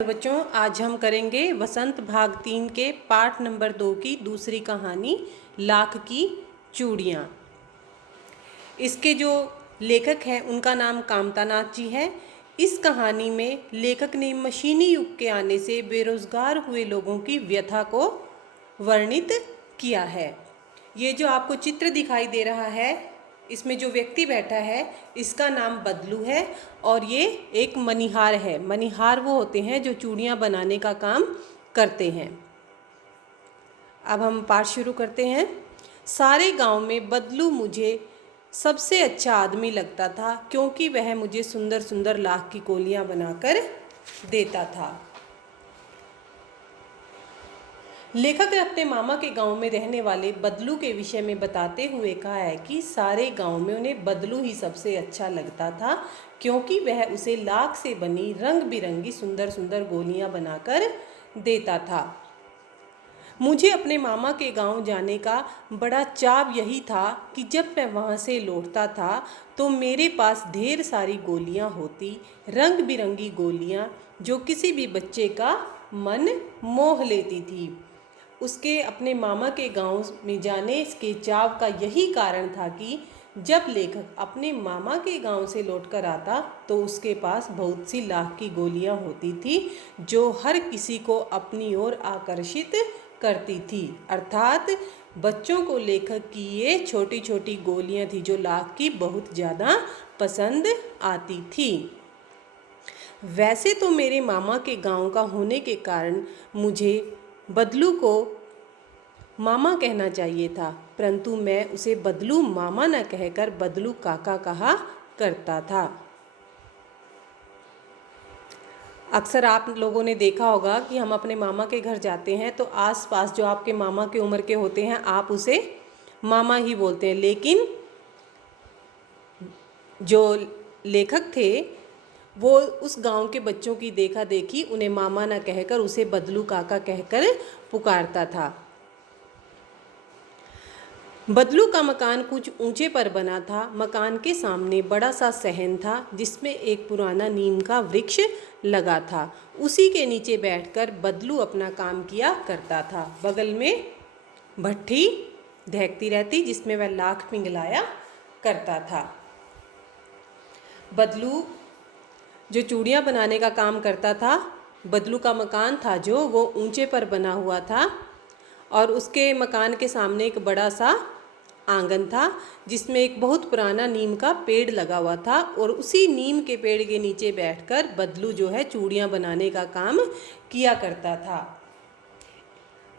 बच्चों, आज हम करेंगे वसंत भाग 3 के पाठ नंबर 2 की दूसरी कहानी लाख की चूड़ियाँ। इसके जो लेखक हैं उनका नाम कामतानाथ जी है। इस कहानी में लेखक ने मशीनी युग के आने से बेरोजगार हुए लोगों की व्यथा को वर्णित किया है। ये जो आपको चित्र दिखाई दे रहा है, इसमें जो व्यक्ति बैठा है इसका नाम बदलू है और ये एक मनिहार है। मनिहार वो होते हैं जो चूड़ियाँ बनाने का काम करते हैं। अब हम पाठ शुरू करते हैं। सारे गांव में बदलू मुझे सबसे अच्छा आदमी लगता था, क्योंकि वह मुझे सुंदर सुंदर लाख की कोलियाँ बनाकर देता था। लेखक ने अपने मामा के गांव में रहने वाले बदलू के विषय में बताते हुए कहा है कि सारे गांव में उन्हें बदलू ही सबसे अच्छा लगता था, क्योंकि वह उसे लाख से बनी रंग बिरंगी सुंदर सुंदर गोलियां बनाकर देता था। मुझे अपने मामा के गांव जाने का बड़ा चाव यही था कि जब मैं वहां से लौटता था तो मेरे पास ढेर सारी गोलियां होती, रंग बिरंगी गोलियां जो किसी भी बच्चे का मन मोह लेती थी। उसके अपने मामा के गांव में जाने के चाव का यही कारण था कि जब लेखक अपने मामा के गांव से लौटकर आता तो उसके पास बहुत सी लाख की गोलियां होती थी, जो हर किसी को अपनी ओर आकर्षित करती थी। अर्थात बच्चों को लेखक की ये छोटी छोटी गोलियां थी जो लाख की बहुत ज़्यादा पसंद आती थी। वैसे तो मेरे मामा के गांव का होने के कारण मुझे बदलू को मामा कहना चाहिए था, परंतु मैं उसे बदलू मामा न कहकर बदलू काका कहा करता था। अक्सर आप लोगों ने देखा होगा कि हम अपने मामा के घर जाते हैं तो आसपास जो आपके मामा के उम्र के होते हैं आप उसे मामा ही बोलते हैं, लेकिन जो लेखक थे वो उस गांव के बच्चों की देखा देखी उन्हें मामा न कहकर उसे बदलू काका कहकर पुकारता था। बदलू का मकान कुछ ऊंचे पर बना था। मकान के सामने बड़ा सा सहन था जिसमें एक पुराना नीम का वृक्ष लगा था। उसी के नीचे बैठकर बदलू अपना काम किया करता था। बगल में भट्ठी दहकती रहती जिसमें वह लाख पिघलाया करता था। बदलू जो चूड़ियाँ बनाने का काम करता था, बदलू का मकान था जो वो ऊंचे पर बना हुआ था और उसके मकान के सामने एक बड़ा सा आंगन था जिसमें एक बहुत पुराना नीम का पेड़ लगा हुआ था और उसी नीम के पेड़ के नीचे बैठकर बदलू जो है चूड़ियाँ बनाने का काम किया करता था।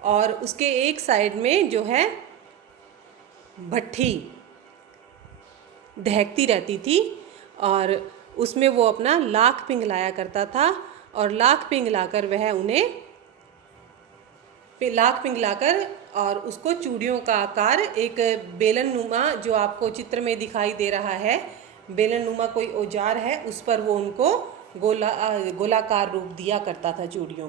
और उसके एक साइड में जो है भट्ठी दहकती रहती थी और उसमें वो अपना लाख पिघलाया करता था और लाख पिघलाकर वह उन्हें लाख पिघलाकर और उसको चूड़ियों का आकार एक बेलन नुमा, जो आपको चित्र में दिखाई दे रहा है, बेलन नुमा कोई औजार है, उस पर वो उनको गोलाकार रूप दिया करता था चूड़ियों का।